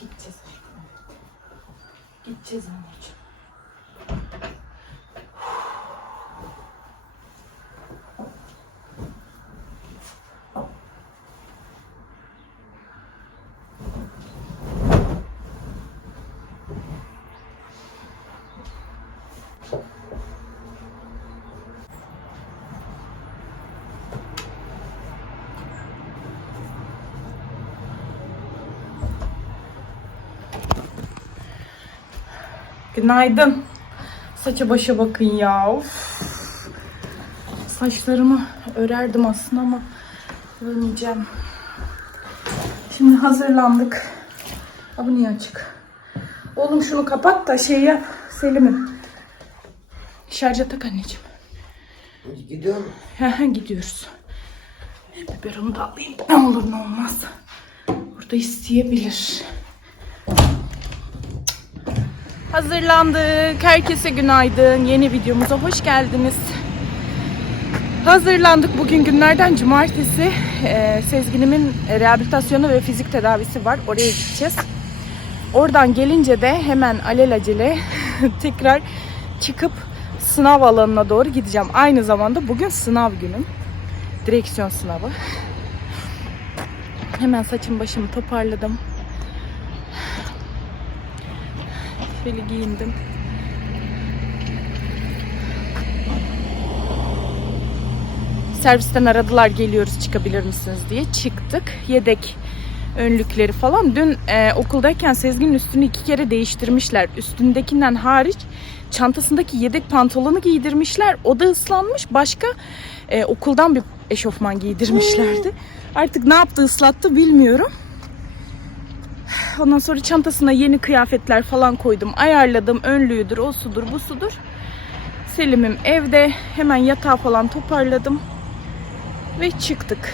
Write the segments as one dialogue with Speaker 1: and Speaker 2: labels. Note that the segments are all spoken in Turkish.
Speaker 1: Gideceğiz. Gideceğiz anneciğim. Günaydın. Saça başa bakın ya. Of. Saçlarımı örerdim aslında ama örmeyeceğim. Şimdi hazırlandık. Ha bu niye açık? Oğlum şunu kapat da şey yap. Selim'im. Şarja tak anneciğim.
Speaker 2: Gidiyor mu?
Speaker 1: Hehe gidiyoruz. Biberonu da alayım. Ne olur ne olmaz. Burada isteyebilir. Hazırlandık. Herkese günaydın. Yeni videomuza hoş geldiniz. Hazırlandık. Bugün günlerden cumartesi. Ee, Sezgin'imin rehabilitasyonu ve fizik tedavisi var. Oraya gideceğiz. Oradan gelince de hemen alelacele tekrar çıkıp sınav alanına doğru gideceğim. Aynı zamanda bugün sınav günüm. Direksiyon sınavı. Hemen saçım başımı toparladım. Şöyle giyindim. Servisten aradılar geliyoruz çıkabilir misiniz diye. Çıktık. Yedek önlükleri falan. Dün e, okuldayken Sezgin'in üstünü iki kere değiştirmişler. Üstündekinden hariç çantasındaki yedek pantolonu giydirmişler. O da ıslanmış. Başka e, okuldan bir eşofman giydirmişlerdi. Artık ne yaptı ıslattı bilmiyorum. Ondan sonra çantasına yeni kıyafetler falan koydum. Ayarladım. Önlüğüdür, o sudur, bu sudur. Selim'im evde. Hemen yatağı falan toparladım. Ve çıktık.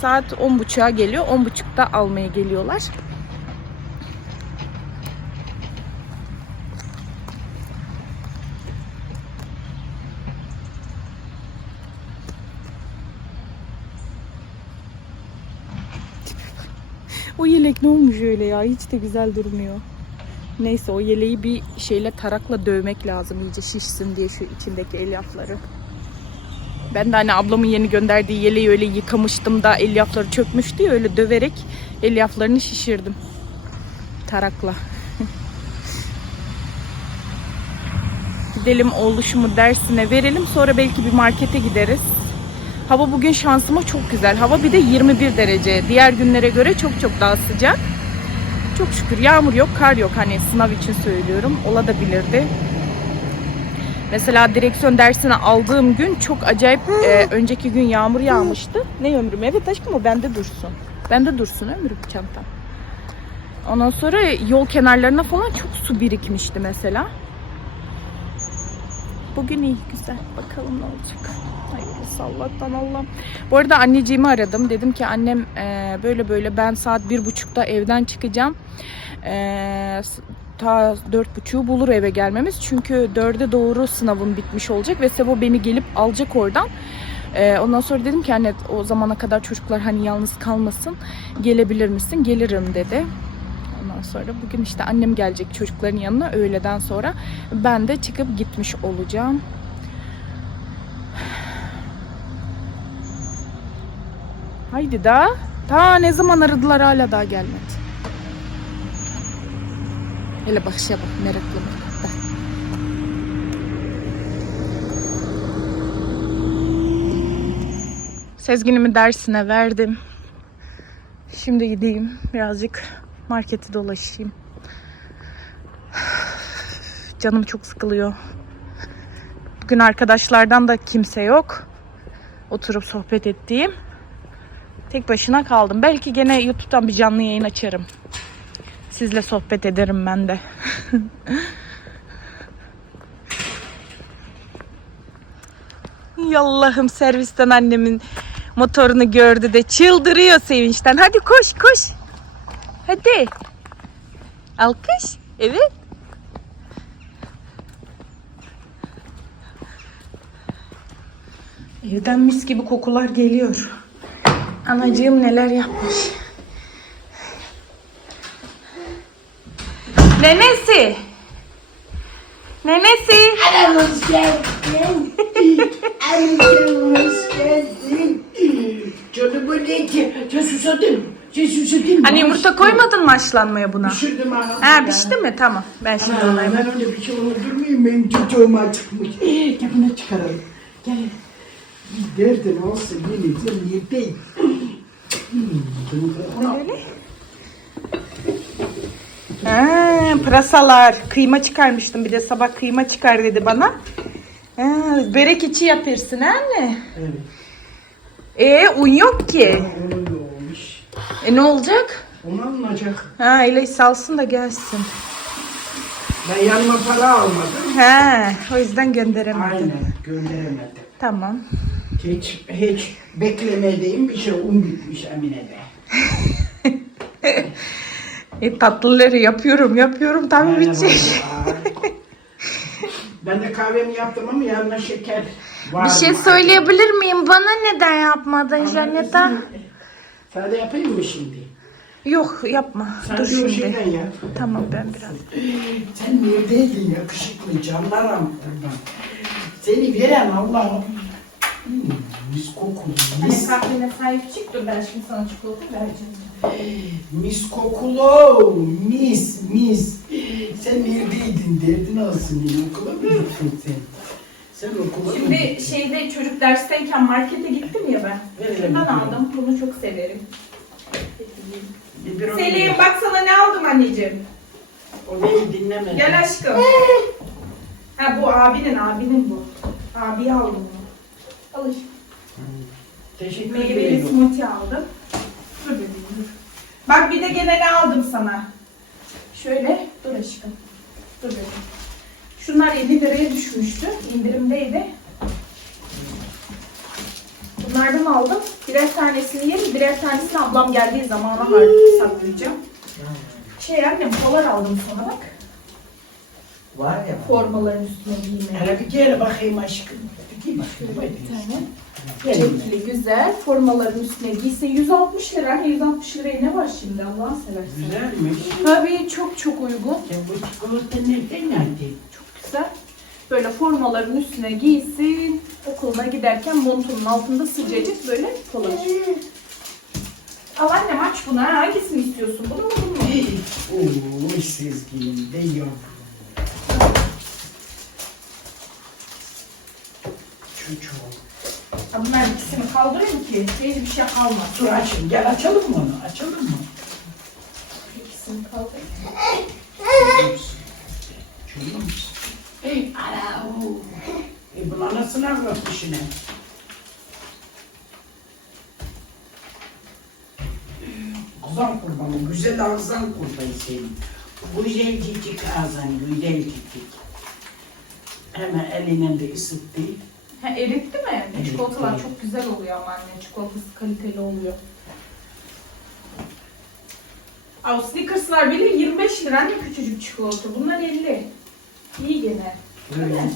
Speaker 1: Saat 10.30'a geliyor. 10.30'da almaya geliyorlar. O yelek ne olmuş öyle ya? Hiç de güzel durmuyor. Neyse o yeleği bir şeyle tarakla dövmek lazım iyice şişsin diye şu içindeki elyafları. Ben de hani ablamın yeni gönderdiği yeleği öyle yıkamıştım da elyafları çökmüştü ya öyle döverek elyaflarını şişirdim. Tarakla. Gidelim oluşumu dersine verelim sonra belki bir markete gideriz. Hava bugün şansıma çok güzel. Hava bir de 21 derece. Diğer günlere göre çok çok daha sıcak. Çok şükür yağmur yok, kar yok. Hani sınav için söylüyorum. Ola da bilirdi. Mesela direksiyon dersini aldığım gün çok acayip e, önceki gün yağmur yağmıştı. Ne ömrüm? Evet aşkım o bende dursun. Bende dursun ömrüm çantam. Ondan sonra yol kenarlarına falan çok su birikmişti mesela. Bugün iyi güzel. Bakalım ne olacak. Allah'tan Allah'ım. Bu arada anneciğimi aradım. Dedim ki annem e, böyle böyle ben saat bir buçukta evden çıkacağım. E, ta dört buçuğu bulur eve gelmemiz. Çünkü dörde doğru sınavım bitmiş olacak ve Sebo beni gelip alacak oradan. E, ondan sonra dedim ki anne o zamana kadar çocuklar hani yalnız kalmasın. Gelebilir misin? Gelirim dedi. Ondan sonra bugün işte annem gelecek çocukların yanına öğleden sonra. Ben de çıkıp gitmiş olacağım. Haydi daha. Ta ne zaman aradılar hala daha gelmedi. Hele bakışa bak meraklı meraklı. Sezginimi dersine verdim. Şimdi gideyim birazcık marketi dolaşayım. Canım çok sıkılıyor. Bugün arkadaşlardan da kimse yok. Oturup sohbet ettiğim. Tek başına kaldım. Belki gene YouTube'dan bir canlı yayın açarım. Sizle sohbet ederim ben de. Yallahım servisten annemin motorunu gördü de çıldırıyor sevinçten. Hadi koş koş. Hadi. Alkış. Evet. Evden mis gibi kokular geliyor. Anacığım neler yapmış. Nenesi. Nenesi.
Speaker 2: Anam hoş geldin. Anam hoş geldin. Canım ne ki? Sen susadın. Sen susadın.
Speaker 1: Hani yumurta koymadın mı haşlanmaya buna?
Speaker 2: Pişirdim anam.
Speaker 1: Ha pişti mi? Tamam. Ben şimdi
Speaker 2: Ana,
Speaker 1: ona yapayım.
Speaker 2: ben öyle bir şey unutur Benim çocuğum acıkmış. Gel bunu çıkaralım. Gel. Bir derdin olsun yine sen yedin.
Speaker 1: Öyle. Ha, pırasalar. Kıyma çıkarmıştım bir de sabah kıyma çıkar dedi bana. Ha, börek içi yapırsın anne.
Speaker 2: Evet.
Speaker 1: E un yok ki.
Speaker 2: Onun da olmuş.
Speaker 1: E ne olacak?
Speaker 2: Onu alınacak.
Speaker 1: Ha öyle salsın da gelsin.
Speaker 2: Ben yanıma para almadım.
Speaker 1: Ha o yüzden gönderemedim.
Speaker 2: Aynen gönderemedim.
Speaker 1: Tamam.
Speaker 2: Hiç, hiç beklemediğim bir şey un bitmiş Emine'de.
Speaker 1: E tatlıları yapıyorum yapıyorum tabii bitecek.
Speaker 2: Ben de kahvemi yaptım ama yanına şeker var
Speaker 1: Bir şey söyleyebilir miyim? Bana neden yapmadın Janeta?
Speaker 2: Sana da yapayım mı şimdi?
Speaker 1: Yok yapma.
Speaker 2: Sen
Speaker 1: Dur
Speaker 2: de
Speaker 1: şimdi.
Speaker 2: şeyden yap.
Speaker 1: Tamam ben biraz.
Speaker 2: Sen neredeydin yakışıklı canlarım. Seni veren Allah'ım. Hmm, mis kokulu, mis,
Speaker 1: kahvene sahip çık dur ben şimdi sana çikolata vereceğim.
Speaker 2: mis kokulu, mis, mis. Sen neredeydin derdin olsun yine okula mı gittin sen? Sen okula mı
Speaker 1: Şimdi
Speaker 2: gittin?
Speaker 1: şeyde çocuk dersteyken markete gittim ya ben.
Speaker 2: Bir
Speaker 1: aldım. Bunu çok severim.
Speaker 2: Bir, onu
Speaker 1: Selim
Speaker 2: ver.
Speaker 1: bak sana ne aldım anneciğim.
Speaker 2: O beni dinlemedi.
Speaker 1: Gel aşkım. Ha bu abinin abinin bu. Abi aldım bunu. Al aşkım.
Speaker 2: Teşekkür
Speaker 1: Meyveli
Speaker 2: ederim.
Speaker 1: smoothie aldım. Dur bebeğim dur. Bak bir de gene ne aldım sana. Şöyle dur aşkım. Dur bebeğim. Şunlar 50 liraya düşmüştü. İndirimdeydi. Bunlardan aldım. Birer tanesini yerim. Birer tanesini ablam geldiği zamana harcayıp saklayacağım. Şey annem polar aldım sana bak.
Speaker 2: Var ya.
Speaker 1: Formaların üstüne giymeye.
Speaker 2: Hele bir gel bakayım aşkım.
Speaker 1: Şöyle bir tane. Çekili güzel. Formaların üstüne giyse 160 lira. 160 liraya ne var şimdi Allah'ını seversen.
Speaker 2: Güzelmiş.
Speaker 1: Tabii çok çok uygun.
Speaker 2: Ya bu çikolata nereden geldi?
Speaker 1: Çok güzel. Böyle formaların üstüne giysin. Okuluna giderken montunun altında sıcacık böyle polar. Al annem aç bunu. ha. Hangisini istiyorsun? Bunu mu bunu mu?
Speaker 2: Oy Sezgin de yavrum. Çocuğum.
Speaker 1: Ha, bunlar ikisini kaldırayım ki hiçbir şey kalmaz.
Speaker 2: Dur açın. Gel açalım mı onu? Açalım mı?
Speaker 1: İkisini kaldırayım.
Speaker 2: Çocuğum. Ey ana. oo. E bunun anasını avrat işine. Ağzan kurbanı, güzel ağzan kurbanı senin. Güzel cicik ağzan, güzel cicik. Hemen elinden de ısıttı.
Speaker 1: Ha, eritti mi?
Speaker 2: Eritti.
Speaker 1: çikolatalar çok güzel oluyor ama anne. Çikolatası kaliteli oluyor. Aa, o Snickers'lar bile 25 lira anne küçücük çikolata. Bunlar 50. İyi gene. Değil mi?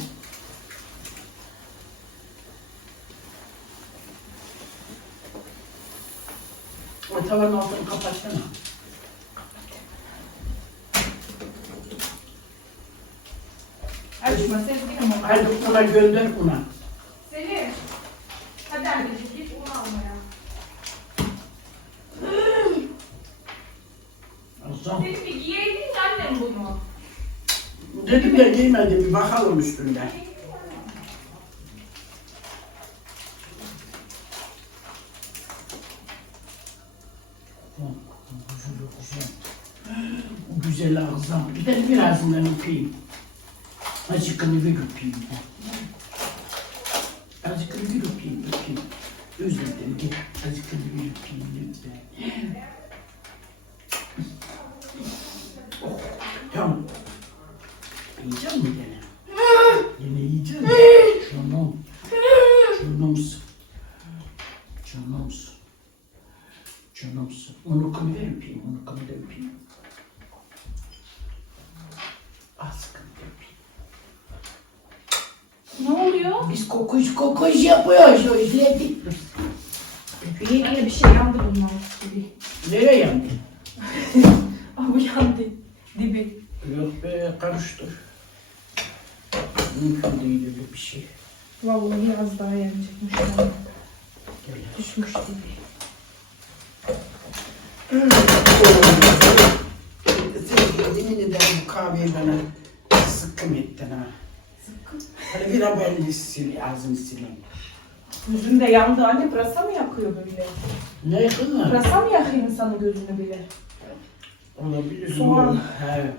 Speaker 2: O tavanın altını kapatsana.
Speaker 1: Açma Sezgin'im onu.
Speaker 2: Hadi ona gönder ona.
Speaker 1: Selim. Hadi anneciğim git onu almaya. Selim bir giyeydin annem bunu.
Speaker 2: Dedim de giymedi bir bakalım üstünden. Güzel, güzel. O güzel ağzım. Bir de bir ağzından öpeyim. Azıcıkını bir öpeyim. Azıcıkını bir öpeyim, öpeyim. Özledim. Gel, azıcıkını bir öpeyim lütfen. Oh, tamam. Yiyecek mi gene? Yine yiyecek mi? Canım. Canımsın. Canımsın. Canımsın. Onu kımı da öpeyim, onu kımı da öpeyim. Az kımı da öpeyim.
Speaker 1: Ne oluyor?
Speaker 2: Biz kokuş kokuş yapıyoruz o izledik. Öpeyim.
Speaker 1: Anne bir şey yandı bunun altı gibi.
Speaker 2: Nereye yandı?
Speaker 1: Aa bu yandı. Dibi.
Speaker 2: Yok
Speaker 1: Vallahi az daha. Yani. Düşmüş
Speaker 2: yemin ederim bu kahveyi bana sıkkım ettin ha. Sıkkım? Hadi bir haberli sil, ağzını sileyim.
Speaker 1: Gözün de yandı. Anne pırasa mı yakıyor böyle?
Speaker 2: Ne yakın ha?
Speaker 1: Pırasa mı yakıyor insanın gözünü bile?
Speaker 2: Olabilir.
Speaker 1: Soğan.
Speaker 2: He.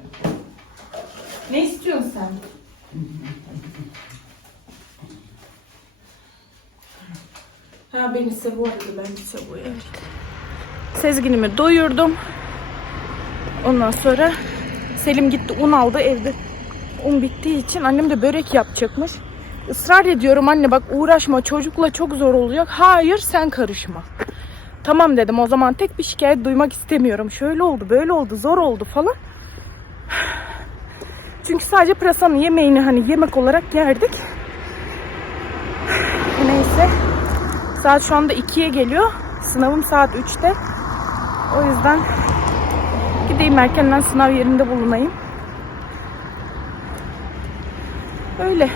Speaker 1: Ne istiyorsun sen? Ha beni aradı. Ben Sevo'ya vereyim. Sezginimi doyurdum. Ondan sonra Selim gitti un aldı evde. Un bittiği için annem de börek yapacakmış. Israr ediyorum anne bak uğraşma çocukla çok zor olacak. Hayır sen karışma. Tamam dedim o zaman tek bir şikayet duymak istemiyorum. Şöyle oldu böyle oldu zor oldu falan. Çünkü sadece pırasanın yemeğini hani yemek olarak yerdik. Neyse. Saat şu anda 2'ye geliyor. Sınavım saat 3'te. O yüzden gideyim erkenden sınav yerinde bulunayım. Öyle.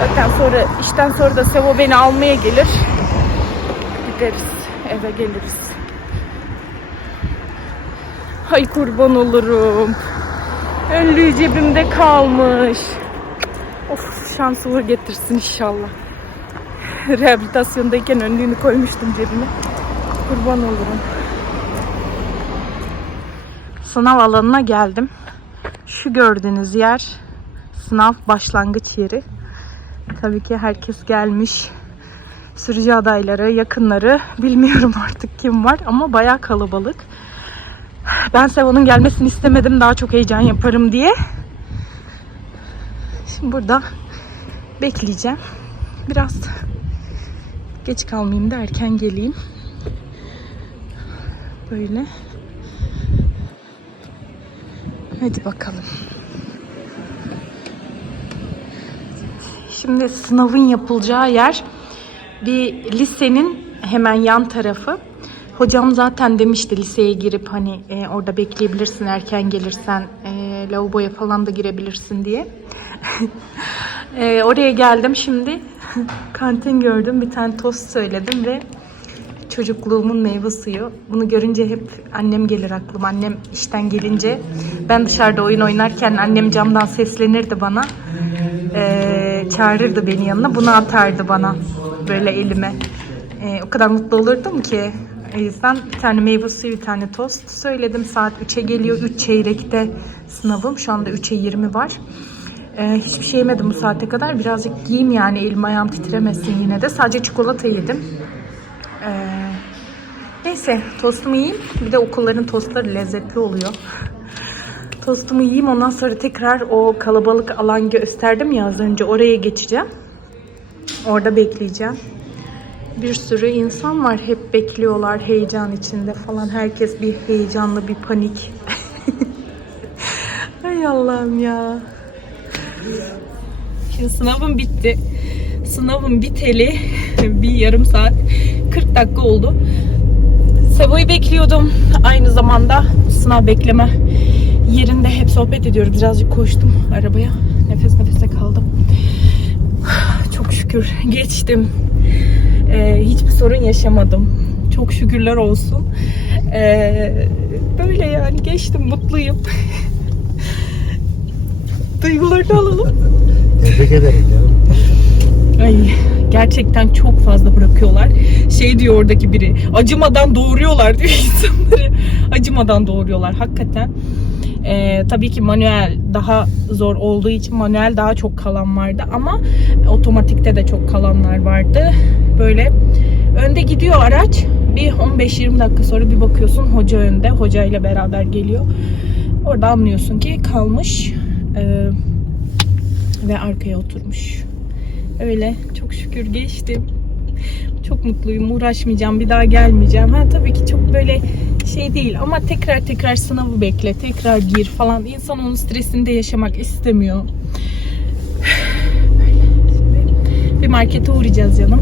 Speaker 1: Zaten sonra işten sonra da Sevo beni almaya gelir. Gideriz. Eve geliriz. Hay kurban olurum. Önlüğü cebimde kalmış. Of şansı uğur getirsin inşallah. Rehabilitasyondayken önlüğünü koymuştum cebime. Kurban olurum. Sınav alanına geldim. Şu gördüğünüz yer sınav başlangıç yeri. Tabii ki herkes gelmiş. Sürücü adayları, yakınları bilmiyorum artık kim var ama bayağı kalabalık. Ben Sevo'nun gelmesini istemedim. Daha çok heyecan yaparım diye. Burada bekleyeceğim. Biraz geç kalmayayım da erken geleyim. Böyle. Hadi bakalım. Şimdi sınavın yapılacağı yer bir lisenin hemen yan tarafı. Hocam zaten demişti liseye girip hani e, orada bekleyebilirsin erken gelirsen e, lavaboya falan da girebilirsin diye. E, oraya geldim şimdi kantin gördüm bir tane tost söyledim ve çocukluğumun meyve suyu. Bunu görünce hep annem gelir aklıma. Annem işten gelince ben dışarıda oyun oynarken annem camdan seslenirdi bana. Ee, çağırırdı beni yanına. Bunu atardı bana böyle elime. Ee, o kadar mutlu olurdum ki. O yüzden bir tane meyve suyu, bir tane tost söyledim. Saat 3'e geliyor. 3 çeyrekte sınavım. Şu anda 3'e 20 var. Ee, hiçbir şey yemedim bu saate kadar. Birazcık giyeyim yani elim ayağım titremesin yine de. Sadece çikolata yedim. Ee, neyse tostumu yiyeyim. Bir de okulların tostları lezzetli oluyor. Tostumu yiyeyim ondan sonra tekrar o kalabalık alan gösterdim ya az önce oraya geçeceğim. Orada bekleyeceğim. Bir sürü insan var hep bekliyorlar heyecan içinde falan. Herkes bir heyecanlı bir panik. Ay Allah'ım ya. Şimdi sınavım bitti. Sınavım biteli bir yarım saat 40 dakika oldu. Sevo'yu bekliyordum. Aynı zamanda sınav bekleme yerinde hep sohbet ediyoruz. Birazcık koştum arabaya. Nefes nefese kaldım. Çok şükür geçtim. Ee, hiçbir sorun yaşamadım. Çok şükürler olsun. Ee, böyle yani geçtim mutluyum. Duygularını alalım.
Speaker 3: Tebrik ederim canım.
Speaker 1: Ay gerçekten çok fazla bırakıyorlar. Şey diyor oradaki biri. Acımadan doğuruyorlar diyor insanları. Acımadan doğuruyorlar hakikaten. Ee, tabii ki manuel daha zor olduğu için manuel daha çok kalan vardı ama otomatikte de çok kalanlar vardı. Böyle önde gidiyor araç. Bir 15-20 dakika sonra bir bakıyorsun hoca önde. Hoca ile beraber geliyor. Orada anlıyorsun ki kalmış ee, ve arkaya oturmuş. Öyle çok şükür geçtim. Çok mutluyum. Uğraşmayacağım. Bir daha gelmeyeceğim. Ha tabii ki çok böyle şey değil ama tekrar tekrar sınavı bekle. Tekrar gir falan. İnsan onun stresini de yaşamak istemiyor. Böyle. Bir markete uğrayacağız canım.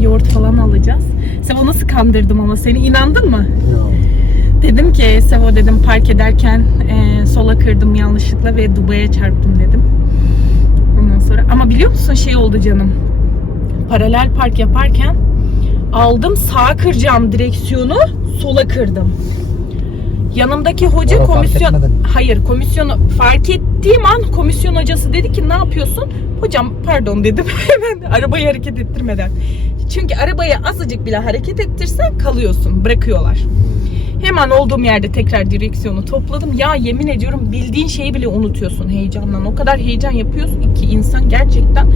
Speaker 1: Yoğurt falan alacağız. Sevo nasıl kandırdım ama seni inandın mı?
Speaker 3: Yok.
Speaker 1: Dedim ki Sevo dedim park ederken e, sola kırdım yanlışlıkla ve Dubai'ye çarptım dedim. sonra ama biliyor musun şey oldu canım. Paralel park yaparken aldım sağa kıracağım direksiyonu sola kırdım. Yanımdaki hoca
Speaker 3: fark
Speaker 1: komisyon hayır komisyonu fark ettiğim an komisyon hocası dedi ki ne yapıyorsun? Hocam pardon dedim hemen arabayı hareket ettirmeden. Çünkü arabayı azıcık bile hareket ettirsen kalıyorsun bırakıyorlar. Hemen olduğum yerde tekrar direksiyonu topladım. Ya yemin ediyorum bildiğin şeyi bile unutuyorsun heyecandan. O kadar heyecan yapıyorsun ki insan gerçekten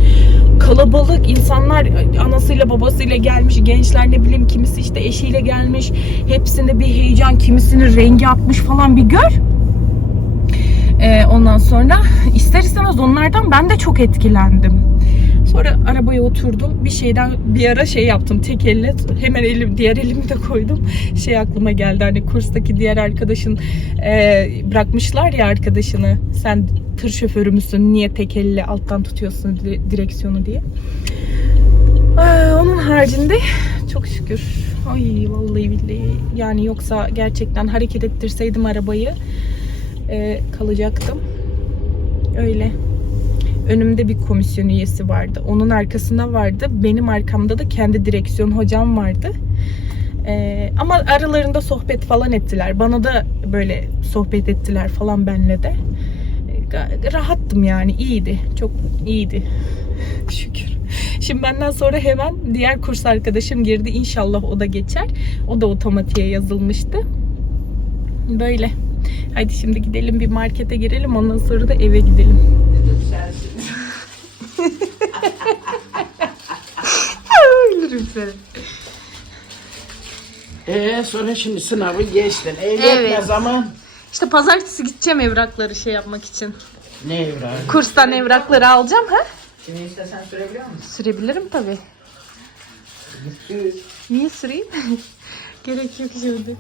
Speaker 1: kalabalık insanlar anasıyla babasıyla gelmiş gençler ne bileyim kimisi işte eşiyle gelmiş hepsinde bir heyecan kimisinin rengi atmış falan bir gör Ee, ondan sonra ister istemez onlardan ben de çok etkilendim sonra arabaya oturdum bir şeyden bir ara şey yaptım tek elle hemen elim diğer elimi de koydum şey aklıma geldi hani kurstaki diğer arkadaşın e, bırakmışlar ya arkadaşını sen tır şoförü müsün niye tek elle alttan tutuyorsun di- direksiyonu diye Aa, onun haricinde çok şükür. Ay vallahi billahi. Yani yoksa gerçekten hareket ettirseydim arabayı e, kalacaktım. Öyle. Önümde bir komisyon üyesi vardı. Onun arkasında vardı. Benim arkamda da kendi direksiyon hocam vardı. E, ama aralarında sohbet falan ettiler. Bana da böyle sohbet ettiler falan benle de. E, ga- rahattım yani. iyiydi. Çok iyiydi. Şükür. Şimdi benden sonra hemen diğer kurs arkadaşım girdi. İnşallah o da geçer. O da otomatiğe yazılmıştı. Böyle. Hadi şimdi gidelim bir markete girelim. Ondan sonra da eve gidelim. Ölürüm seni.
Speaker 2: Ee, sonra şimdi sınavı geçtin. Ehliyet
Speaker 1: Evet.
Speaker 2: ne zaman?
Speaker 1: İşte pazartesi gideceğim evrakları şey yapmak için.
Speaker 2: Ne evrağı?
Speaker 1: Kurstan evrakları alacağım ha?
Speaker 4: Şimdi istesen sürebiliyor musun?
Speaker 1: Sürebilirim tabii. Niye süreyim? Gerek yok şimdi.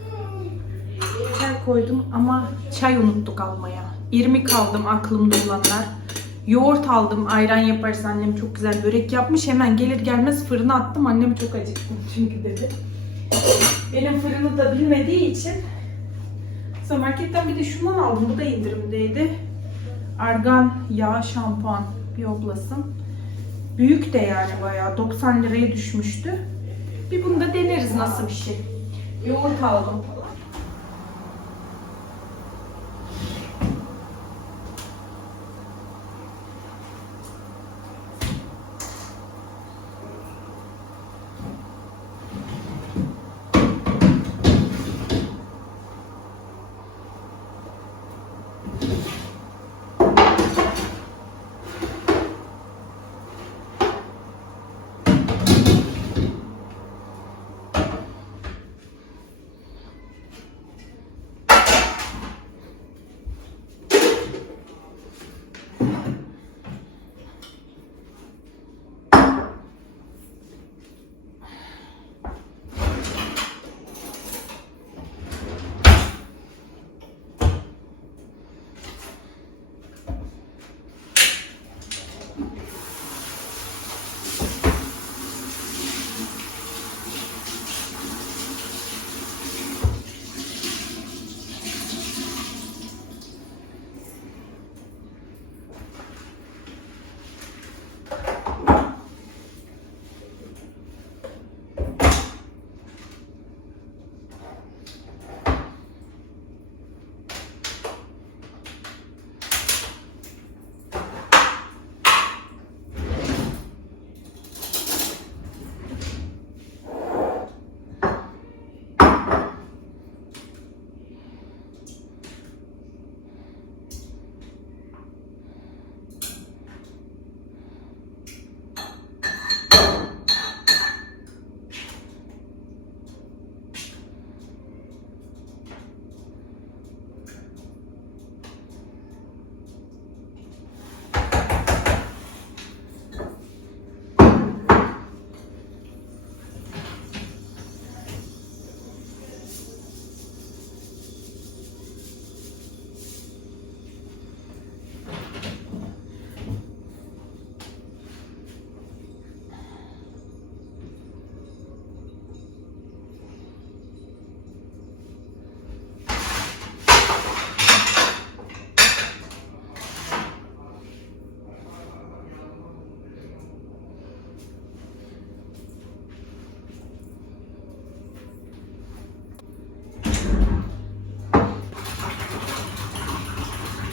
Speaker 1: Çay koydum ama çay unuttuk almaya. İrmik aldım aklımda olanlar. Yoğurt aldım ayran yaparsa annem çok güzel börek yapmış. Hemen gelir gelmez fırına attım. Annem çok acıktım çünkü dedi. Benim fırını da bilmediği için Sonra marketten bir de şundan aldım. Bu da indirimdeydi. Argan yağ şampuan Bioblast'ın. Büyük de yani bayağı 90 liraya düşmüştü. Bir bunu da deneriz nasıl bir şey. Yoğurt aldım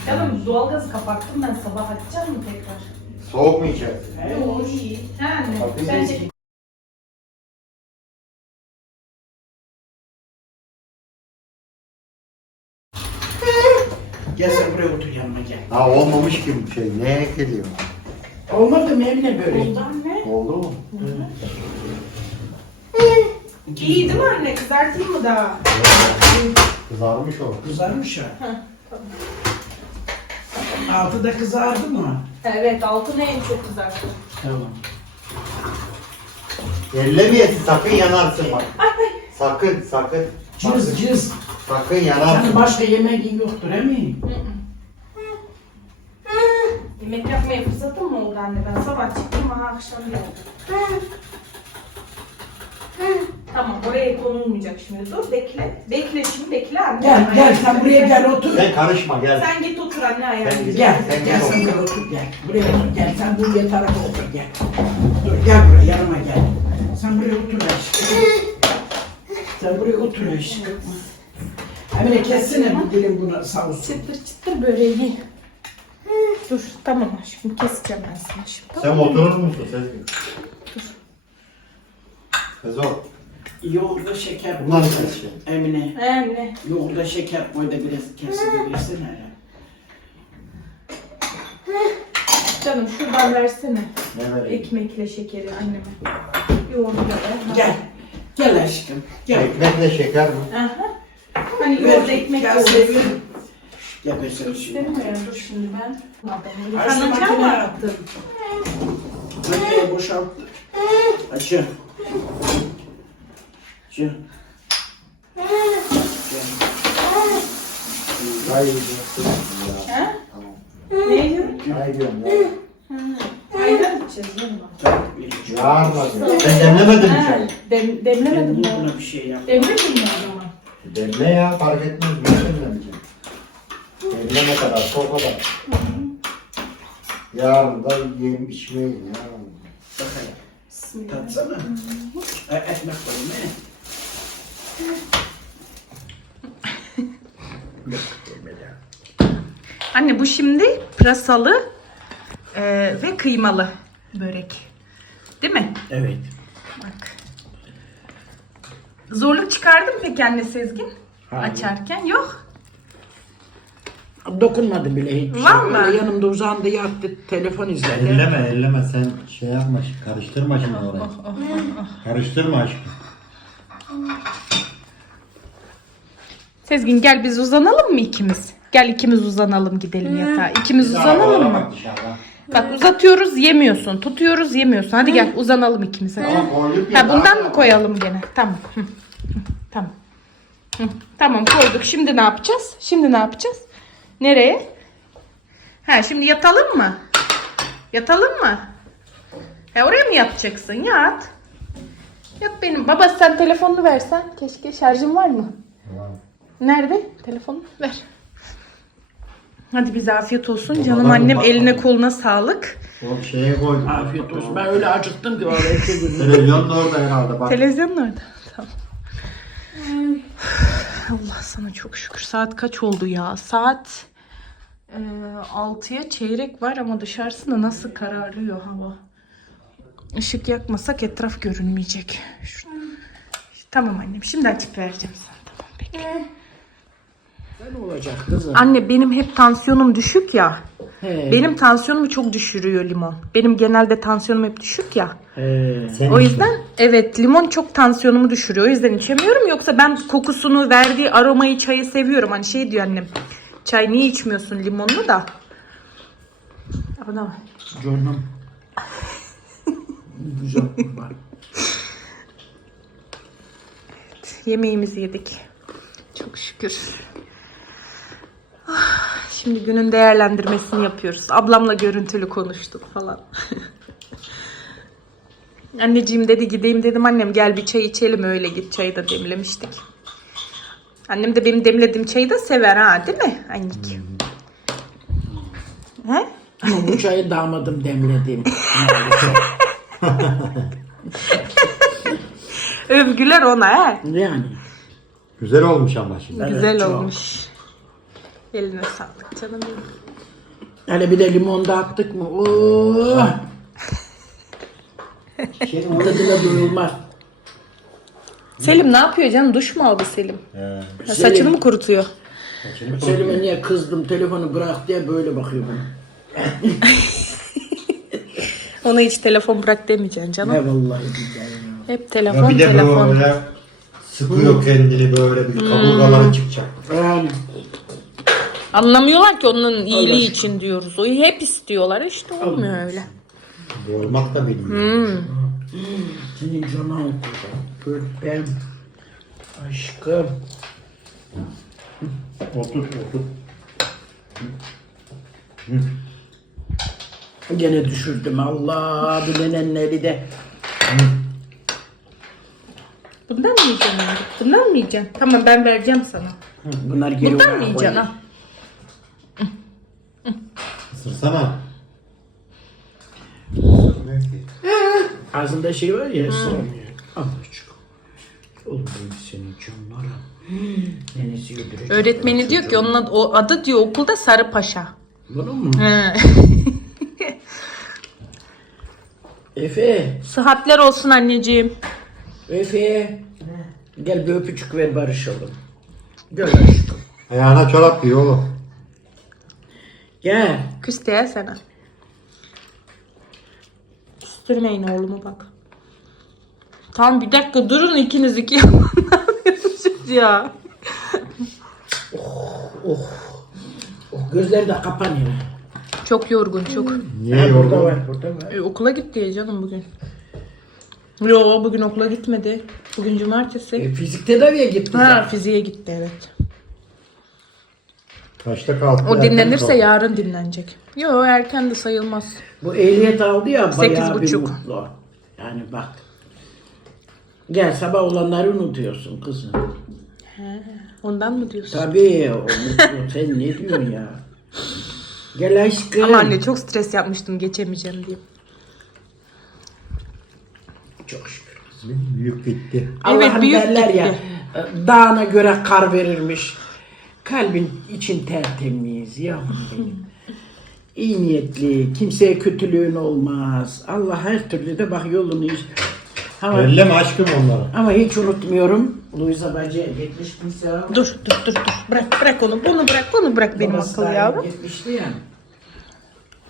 Speaker 1: Canım doğalgazı kapattım ben sabah açacağım mı tekrar?
Speaker 3: Soğuk mu içersin?
Speaker 1: Yok iyi. He anne.
Speaker 3: Bakayım
Speaker 1: Bence
Speaker 2: Gel sen buraya otur yanıma gel.
Speaker 3: Ha olmamış gibi bir şey. Ne geliyor?
Speaker 2: Olmadı mı Emine böyle?
Speaker 1: oldu anne.
Speaker 3: Oldu mu?
Speaker 1: İyi değil mi anne? Kızartayım mı daha?
Speaker 3: Kızarmış o.
Speaker 2: Kızarmış ha. Altı da kızardı mı?
Speaker 1: Evet altını en çok kızarttım.
Speaker 2: Tamam.
Speaker 3: Ellemeyesin sakın yanarsın bak. Sakın sakın.
Speaker 2: Cız cız.
Speaker 3: Sakın
Speaker 2: Senin
Speaker 3: yanarsın.
Speaker 2: başka yemeğin yoktur he mi?
Speaker 1: Yemek yapmaya fırsatım mı oldu anne? Ben sabah çıktım aha akşam geldim. Tamam oraya konulmayacak şimdi. Dur bekle. Bekle şimdi bekle anne.
Speaker 2: Gel gel sen buraya gel otur.
Speaker 3: Sen karışma gel.
Speaker 1: Sen git otur anne ayağını.
Speaker 3: git.
Speaker 2: Gel
Speaker 3: Sen
Speaker 2: gel
Speaker 3: gel
Speaker 2: sen
Speaker 3: otur.
Speaker 2: buraya otur gel. Buraya otur gel. Sen buraya tarafa otur gel. Dur gel buraya yanıma gel. Sen buraya otur aşkım. Sen buraya otur aşkım. Emine kessene bu dilim buna sağ olsun.
Speaker 1: Çıtır çıtır böreği. Dur tamam aşkım keseceğim ben sana şimdi. Tamam.
Speaker 3: Sen oturur musun Sezgin? Kız o.
Speaker 2: Yoğurda şeker
Speaker 3: Bunlar
Speaker 2: koy.
Speaker 3: ne?
Speaker 2: Emine
Speaker 1: Anne.
Speaker 2: yoğurda şeker koy da biraz kesiverirsin hele.
Speaker 1: Canım şuradan versene.
Speaker 3: Ne vereyim?
Speaker 1: Ekmekle şekeri anneme. Yoğurdu da.
Speaker 2: Gel. Gel aşkım. Gel.
Speaker 3: Ekmekle şeker mi?
Speaker 1: Aha. Hani yoğurda ekmek
Speaker 2: Gel
Speaker 1: olsun.
Speaker 2: seviyorum. Gel ben seni şimdi.
Speaker 1: İstemiyorum dur şimdi ben.
Speaker 2: Açtı
Speaker 1: Yıkanacağım
Speaker 2: makine.
Speaker 1: mı attım?
Speaker 2: Makineyi boşalttı. Açı.
Speaker 3: Ay diyorsun ya.
Speaker 1: Ha?
Speaker 3: Tamam.
Speaker 1: Ne diyorsun?
Speaker 3: Ay diyorum ya.
Speaker 1: Ayran içeceğiz değil mi?
Speaker 3: Demlemedin mi
Speaker 1: Ha,
Speaker 3: çayı?
Speaker 1: dem, demlemedim ben.
Speaker 2: buna bir şey yap?
Speaker 1: Demlemedim mi o zaman?
Speaker 3: Demle ya fark etmez. Bir şey demleyeceğim. Demleme kadar, o kadar. Yarın da yiyeyim içmeyin ya.
Speaker 1: Bismillah.
Speaker 2: Tatsana. E, ekmek koyayım he.
Speaker 1: Anne bu şimdi pırasalı e, ve kıymalı börek. Değil mi?
Speaker 2: Evet.
Speaker 1: Bak. Zorluk çıkardın mı peki anne Sezgin?
Speaker 2: Hayır.
Speaker 1: Açarken yok.
Speaker 2: Dokunmadı bile hiçbir şey.
Speaker 1: Vallahi.
Speaker 2: Öyle yanımda uzandı yattı telefon izledi.
Speaker 3: Elleme, elleme. Sen şey yapma, karıştırma şimdi orayı. Karıştırma aşkım.
Speaker 1: Sezgin gel biz uzanalım mı ikimiz? Gel ikimiz uzanalım gidelim yatağa. İkimiz uzanalım mı?
Speaker 3: Bak
Speaker 1: uzatıyoruz yemiyorsun. Tutuyoruz yemiyorsun. Hadi gel uzanalım ikimiz hadi.
Speaker 3: Tamam koyduk ya.
Speaker 1: Ha bundan mı koyalım gene? Tamam. Hı, hı, Tamam. Hı, Tamam koyduk. Şimdi ne yapacağız? Şimdi ne yapacağız? Nereye? Ha şimdi yatalım mı? Yatalım mı? Ha oraya mı yatacaksın? Yat. Yat benim. Baba sen telefonunu versen. Keşke şarjın var mı? Nerede? Telefonunu ver. Hadi bize afiyet olsun.
Speaker 3: Babadan
Speaker 1: Canım annem eline koluna sağlık.
Speaker 3: O şeye koydum.
Speaker 2: Afiyet olsun. Ben öyle acıktım ki vallahi iki gün.
Speaker 3: Televizyon da orada herhalde bak.
Speaker 1: Televizyon nerede? Tamam. Allah sana çok şükür. Saat kaç oldu ya? Saat e, 6'ya çeyrek var ama dışarısında nasıl kararıyor hava. Işık yakmasak etraf görünmeyecek. Şurada. Tamam annem. Şimdi açıp vereceğim sana. Tamam bekle.
Speaker 2: Ne olacak kızım?
Speaker 1: Anne benim hep tansiyonum düşük ya.
Speaker 2: He.
Speaker 1: Benim tansiyonumu çok düşürüyor limon. Benim genelde tansiyonum hep düşük ya.
Speaker 2: He.
Speaker 3: Sen
Speaker 1: O yüzden evet limon çok tansiyonumu düşürüyor. O yüzden içemiyorum. Yoksa ben kokusunu, verdiği aromayı çayı seviyorum. Hani şey diyor annem. Çay niye içmiyorsun limonlu da? Ama
Speaker 2: Canım. Güzel
Speaker 1: yemeğimizi yedik. Çok şükür. Şimdi günün değerlendirmesini yapıyoruz. Ablamla görüntülü konuştuk falan. Anneciğim dedi gideyim dedim annem gel bir çay içelim öyle git çayı da demlemiştik. Annem de benim demlediğim çayı da sever ha değil mi Annik? He?
Speaker 2: Bu çayı damadım demledim.
Speaker 1: Övgüler ona he.
Speaker 2: yani.
Speaker 3: Güzel olmuş ama şimdi.
Speaker 2: Evet,
Speaker 1: Güzel
Speaker 2: çok.
Speaker 1: olmuş. Eline sağlık canım benim.
Speaker 2: Hele bir de limon da attık mı? Oo.
Speaker 3: Şey,
Speaker 2: Tadına doyulmaz.
Speaker 1: Selim ne yapıyor canım? Duş mu aldı Selim?
Speaker 3: He.
Speaker 1: Ha, saçını mı kurutuyor?
Speaker 3: Saçını
Speaker 2: Selim'e niye kızdım telefonu bırak diye böyle bakıyor bana.
Speaker 1: Ona hiç telefon bırak demeyeceksin canım.
Speaker 2: Ne vallahi billahi ya.
Speaker 1: Hep
Speaker 3: Ya
Speaker 1: telefon
Speaker 3: bir de
Speaker 1: telefon.
Speaker 3: böyle sıkıyor kendini böyle bir kaburgaları çıkacak.
Speaker 2: Yani
Speaker 1: Anlamıyorlar ki onun iyiliği için diyoruz. O hep istiyorlar işte olmuyor öyle.
Speaker 3: Olmak da bilmiyor.
Speaker 2: senin canın Körpem. Aşkım.
Speaker 3: Otur otur.
Speaker 2: Gene düşürdüm Allah bilenenleri de.
Speaker 1: Bundan mı yiyeceksin? Bundan mı yiyeceksin? Tamam ben vereceğim sana.
Speaker 2: Bunlar geri
Speaker 1: Bundan mı yiyeceksin ha?
Speaker 3: Isırsana. Isırmıyor ki.
Speaker 2: Ağzında şey var ya ısıramıyor. Al aşkım. Oğlum benim senin canlarım. Nenesi öldürecek.
Speaker 1: Öğretmeni diyor ki onun adı, o adı diyor okulda Sarı Paşa.
Speaker 2: Bunu mu?
Speaker 1: He.
Speaker 2: Efe.
Speaker 1: Sıhhatler olsun anneciğim.
Speaker 2: Efe. Gel bir öpücük ver barışalım. Gel aşkım.
Speaker 3: Ayağına çorap giy oğlum.
Speaker 2: Gel.
Speaker 1: Küste ya sana. Küstürmeyin oğlumu bak. Tamam bir dakika durun ikiniz iki yandan ne yapıyorsunuz ya?
Speaker 2: Oh, gözleri de kapanıyor.
Speaker 1: Çok yorgun çok.
Speaker 3: Niye
Speaker 2: Ha, burada
Speaker 3: yorgun?
Speaker 2: var, burada var.
Speaker 1: E, okula gitti ya canım bugün. Yo bugün okula gitmedi. Bugün cumartesi.
Speaker 2: E, fizik tedaviye gitti.
Speaker 1: Ha
Speaker 2: zaten.
Speaker 1: fiziğe gitti evet.
Speaker 3: Kaçta kalktı?
Speaker 1: O
Speaker 3: erken
Speaker 1: dinlenirse
Speaker 3: kalktı.
Speaker 1: yarın dinlenecek. Yo erken de sayılmaz.
Speaker 2: Bu ehliyet aldı ya
Speaker 1: Sekiz
Speaker 2: bayağı bir
Speaker 1: buçuk.
Speaker 2: mutlu. Yani bak. Gel sabah olanları unutuyorsun kızım.
Speaker 1: Ondan mı diyorsun?
Speaker 2: Tabii o mutlu. Sen ne diyorsun ya? Gel aşkım.
Speaker 1: Ama anne çok stres yapmıştım geçemeyeceğim diye.
Speaker 2: Çok şükür.
Speaker 3: Büyük gitti.
Speaker 2: Allah'ım
Speaker 1: büyük
Speaker 2: derler ya
Speaker 1: gitti.
Speaker 2: dağına göre kar verirmiş. Kalbin için tertemiz yavrum benim. İyi niyetli, kimseye kötülüğün olmaz. Allah her türlü de bak yolunu iş. Ama,
Speaker 3: Elleme aşkım onları.
Speaker 2: ama hiç unutmuyorum. Luisa bacı 70 bin selam.
Speaker 1: Dur dur dur dur. Bırak bırak onu. Bunu bırak bunu bırak benim
Speaker 2: da
Speaker 1: yavrum.
Speaker 2: Gitmişti ya.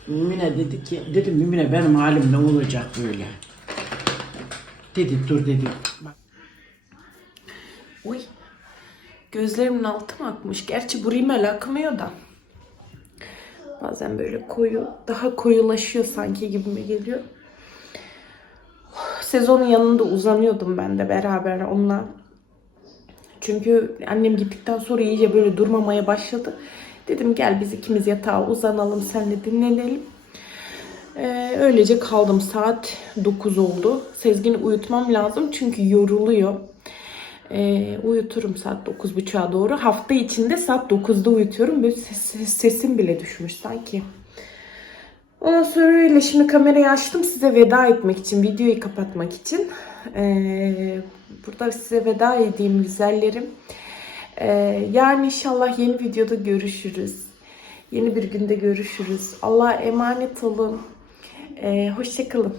Speaker 2: Mümine dedi ki, dedim Mümine benim halim ne olacak böyle? Dedi dur dedi. Bak,
Speaker 1: Uy. Gözlerimin altı mı akmış? Gerçi bu rimel akmıyor da. Bazen böyle koyu, daha koyulaşıyor sanki gibime geliyor. Sezonun yanında uzanıyordum ben de beraber onunla. Çünkü annem gittikten sonra iyice böyle durmamaya başladı. Dedim gel biz ikimiz yatağa uzanalım senle dinlenelim. Ee, öylece kaldım. Saat 9 oldu. Sezgin'i uyutmam lazım çünkü yoruluyor. Ee, uyuturum saat 9.30'a doğru. Hafta içinde saat 9'da uyutuyorum. Böyle ses- sesim bile düşmüş sanki. Ondan sonra öyle şimdi kamerayı açtım size veda etmek için, videoyu kapatmak için. Ee, burada size veda edeyim güzellerim. Ee, yarın inşallah yeni videoda görüşürüz. Yeni bir günde görüşürüz. Allah'a emanet olun. Ee, hoşçakalın.